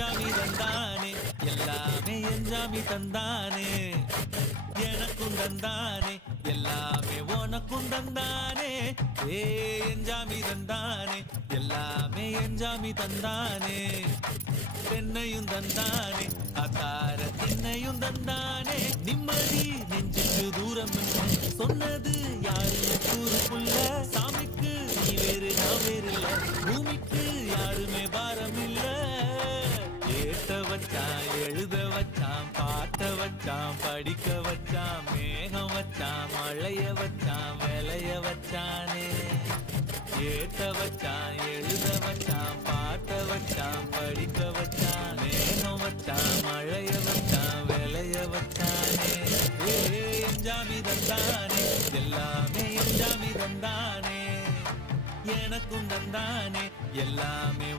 எஞ்சாமி தந்தானே எல்லாமே எஞ்சாமி தந்தானே எனக்கும் தந்தானே எல்லாமே உனக்கும் தந்தானே ஏ எஞ்சாமி தந்தானே எல்லாமே எஞ்சாமி தந்தானே தென்னையும் தந்தானே அத்தார திண்ணையும் தந்தானே நிம்மதி நெஞ்சுக்கு தூரம் சொன்னது யாரு கூறுக்குள்ள சாமிக்கு நீ வேறு நான் வேறு இல்ல பூமிக்கு யாருமே பாரம் இல்ல ஏத்த வச்சான் எழுத வச்சான் பாட்ட வச்சான் படிக்க வச்சான் மேகம் வச்சான் மழைய வச்சான் விளைய வச்சானே ஏத்த வச்சான் எழுத வச்சான் பாட்ட வச்சான் படிக்க வச்சான் மேகம் வச்சான் மழைய வச்சான் விளைய வச்சானே எஞ்சாமி தந்தானே எல்லாமே எஞ்சாமி தந்தானே எனக்கும் தந்தானே எல்லாமே